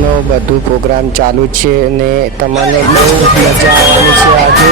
દાદાનો બધું પ્રોગ્રામ ચાલુ છે અને તમને બહુ મજા આવવાની છે આજે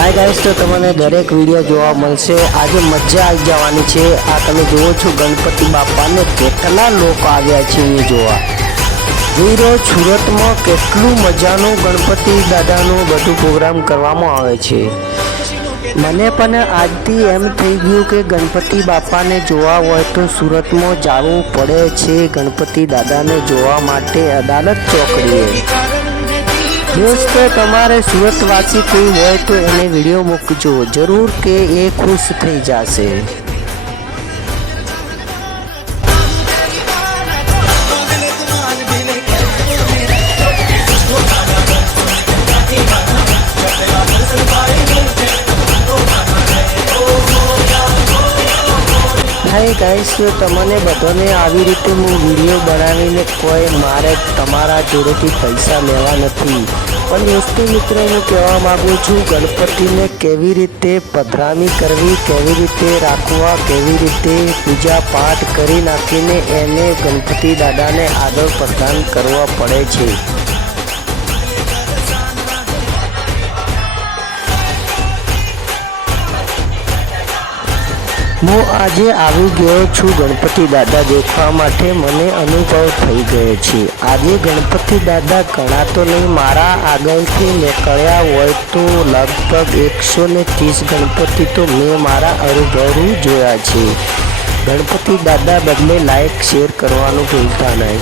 हाय गाइस, तो तमने दरेक वीडियो जोवा मळशे। आज मजा आई जवानी छे। आ तमे जोवो छो गणपति बापा ने केटला लोक आव्या छे ए जोवा। वीरो सूरत में केटलू मजानो गणपति दादानो बधु प्रोग्राम करवामां आवे छे। मने पण आजथी एम थई गयुं के गणपति बापा ने जोवा होय तो सूरत में जावुं पड़े छे। गणपति दादा ने जोवा माटे अदालत चौकड़ीए। दोस्तों, तमारे सूरतवासी कोई होय तो एने वीडियो मूकजो जरूर के ए खुश थई जाशे। हाय गाइस, तमने बधाने आवी रीते हूँ वीडियो बनावीने कोई मारे तमारा जोड़ेथी पैसा लेवा नथी। पण दोस्तों मित्रों, हूँ कहेवा मांगू छूं गणपति ने केवी रीते पधरामी करवी, केवी रीते राखवा, केवी रीते पूजा पाठ करी नाखीने एने गणपति दादा ने आदर प्रदान करवा पड़े छे। હું આજે આવી ગયો છું ગણપતિ દાદા દેખવા માટે। મને અનુભવ થઈ ગયો છે। આજે ગણપતિ દાદા ઘણા તો નહીં, મારા આગળથી નીકળ્યા હોય તો લગભગ 130 ગણપતિ તો મેં મારા અનુભવથી જોયા છે। ગણપતિ દાદા બદલે લાઈક શેર કરવાનું ભૂલતા નહીં।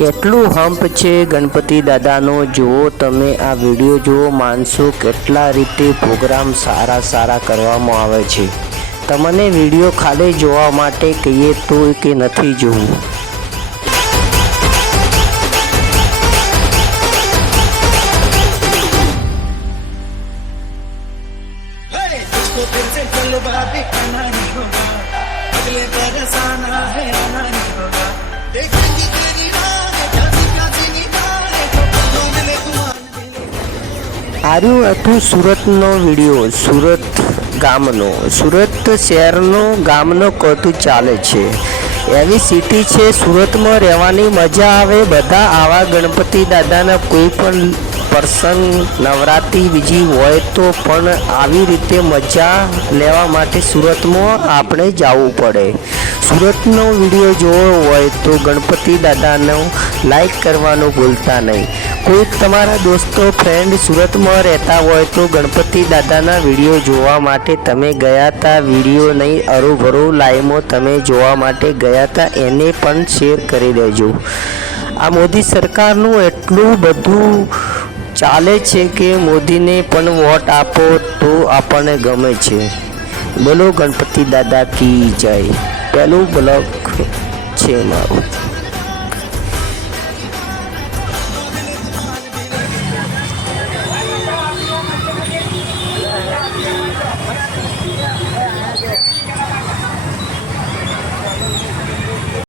કેટલું હમ્પ છે ગણપતિ દાદાનો। જુઓ તમે આ વિડીયો જુઓ, માનશો કેટલા રીતે પ્રોગ્રામ સારા કરવામાં આવે છે। તમને વિડીયો ખાલી જોવા માટે કહીએ તો કે નથી જોવું। आर्यु हतुं सूरतनो विडियो। सूरत गामनो, सूरत शहरनो गामनो कथुं चाले छे एवी सिटी छे। सूरत में रहेवानी मजा आवे। बधा आवा गणपति दादाना कोई पण प्रसंग नवरात्रि बीजी होय तो पण आवी रीते मजा लेवा माटे सूरत में आपणे जावुं पड़े। सूरतनो विडियो जोवो होय तो गणपति दादानो लाइक करवानुं भूलता नहीं। कोई तमारा दोस्तों फ्रेंड सूरत में रहता होय तो गणपति दादाना विडियो जोवा माटे तमे गया था, विडियो नहीं अरूभरू लाइव में तमे जोवा माटे गया था, एने पण शेर करी देजो। आ मोदी सरकारनुं एटलुं बधुं चाले छे के मोदी ने पण वोट आपो तो आपने गमे छे। बोलो गणपति दादा की जय। पहलू ब्लॉग छे मारू।